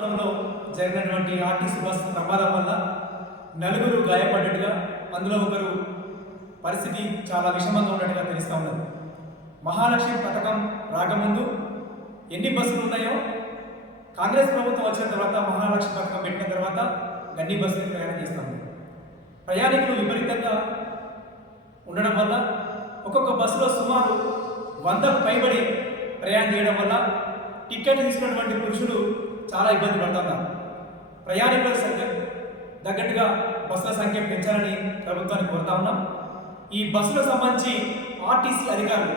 పట్టణంలో జరిగినటువంటి RTC bus ప్రమాదం వల్ల నలుగురు గాయపడ్డట్టుగా అందులో ఒకరు పరిస్థితి చాలా విషమంగా ఉన్నట్టుగా తెలుస్తూ ఉన్నది. మహాలక్ష్మి పథకం రాకముందు ఎన్ని బస్సులు ఉన్నాయో కాంగ్రెస్ ప్రభుత్వం వచ్చిన తర్వాత మహాలక్ష్మి పథకం పెట్టిన తర్వాత గన్ని బస్సులు ప్రయాణం చేస్తాము ప్రయాణికులు విపరీతంగా ఉండడం వల్ల ఒక్కొక్క బస్సులో సుమారు వందకు పైబడి ప్రయాణం చేయడం వల్ల టికెట్ తీసుకున్నటువంటి పురుషులు చాలా ఇబ్బంది పడుతున్నారు ప్రయాణికుల సంఖ్య తగ్గట్టుగా బస్సుల సంఖ్య పెంచాలని ప్రభుత్వాన్ని కోరుతా ఉన్నాం. ఈ బస్సులకు సంబంధించి ఆర్టీసీ అధికారులు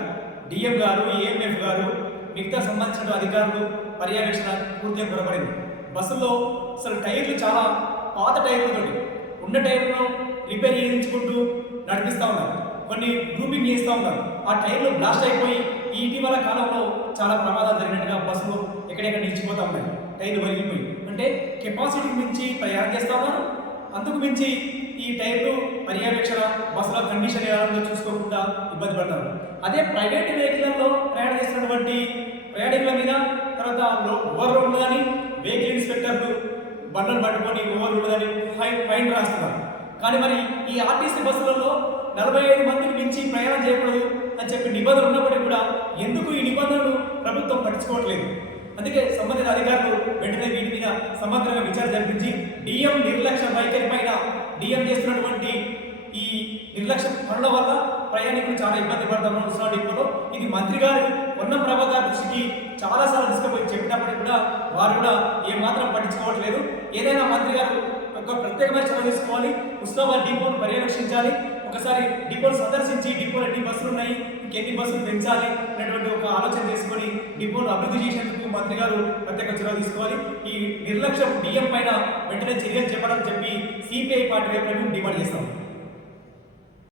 డిఎం గారు ఏఎంఎఫ్ గారు మిగతా సంబంధించిన అధికారులు పర్యవేక్షణ పూర్తిగా కొనబడింది. బస్సులో అసలు టైర్లు చాలా పాత టైర్లతో ఉన్న టైర్లను రిపేర్ చేయించుకుంటూ నడిపిస్తూ ఉన్నారు. కొన్ని గ్రూపింగ్ చేస్తూ ఉన్నారు. ఆ టైర్లు బ్లాస్ట్ అయిపోయి ఇటీవల కాలంలో చాలా ప్రమాదాలు జరిగినట్టుగా బస్సులు ఎక్కడెక్కడ నిలిచిపోతూ ఉన్నాయి. టైర్ వరిగిపోయి అంటే కెపాసిటీ మించి తయారు చేస్తూ ఉన్నారు అందుకు మించి ఈ టైర్లు పర్యవేక్షణ బస్సుల కండిషన్ ఎలా చూసుకోకుండా ఇబ్బంది పడతారు అదే ప్రైవేట్ వెహికల్లో ప్రయాణం చేసినటువంటి ప్రయాణికుల మీద తర్వాత ఓవర్ రోడ్లు కానీ వెహికల్ ఇన్స్పెక్టర్లు బండ్లను పట్టుకొని ఓవర్ రోడ్ కానీ ఫైన్ ఫైన్ రాస్తున్నారు. కానీ మరి ఈ ఆర్టీసీ బస్సులలో నలభై ఐదు మందిని మించి ప్రయాణం చేయకూడదు అని చెప్పి నిబంధనలు ఉన్నప్పటికీ కూడా ఎందుకు ఈ నిబంధనలు ప్రభుత్వం పట్టించుకోవట్లేదు? అందుకే సంబంధిత అధికారులు వెంటనే వీటి మీద సమగ్రంగా విచారణ జరిపించి డిఎం నిర్లక్ష్య వైఖరి పైన డిఎం చేస్తున్నటువంటి ఈ నిర్లక్ష్య పనుల వల్ల ప్రయాణికులు చాలా ఇబ్బంది పడతామని ఉస్మా డిపోలో. ఇది మంత్రి గారు ఉన్న ప్రభా గారి దృష్టికి చాలాసార్లు తీసుకుపోయి చెప్పినప్పటికీ కూడా వారు కూడా ఏమాత్రం పట్టించుకోవట్లేదు. ఏదైనా మంత్రి గారు ఒక ప్రత్యేకమైన చర్య తీసుకోవాలి. ఉస్మాబాద్ డిపోను పర్యవేక్షించాలి. ఒకసారి డిపోను సందర్శించి డిపోలో ఎన్ని బస్సులు ఉన్నాయి ఇంకెన్ని బస్సులు పెంచాలి అనేటువంటి ఒక ఆలోచన చేసుకొని డిపోను అభివృద్ధి చేసేందుకు మంత్రి గారు ప్రత్యేక చొరవ తీసుకోవాలి. ఈ నిర్లక్ష్యం డిఎం పైన వెంటనే చర్యలు చెప్పడం చెప్పి సిపిఐ పార్టీ వైపు డిమాండ్ చేస్తాం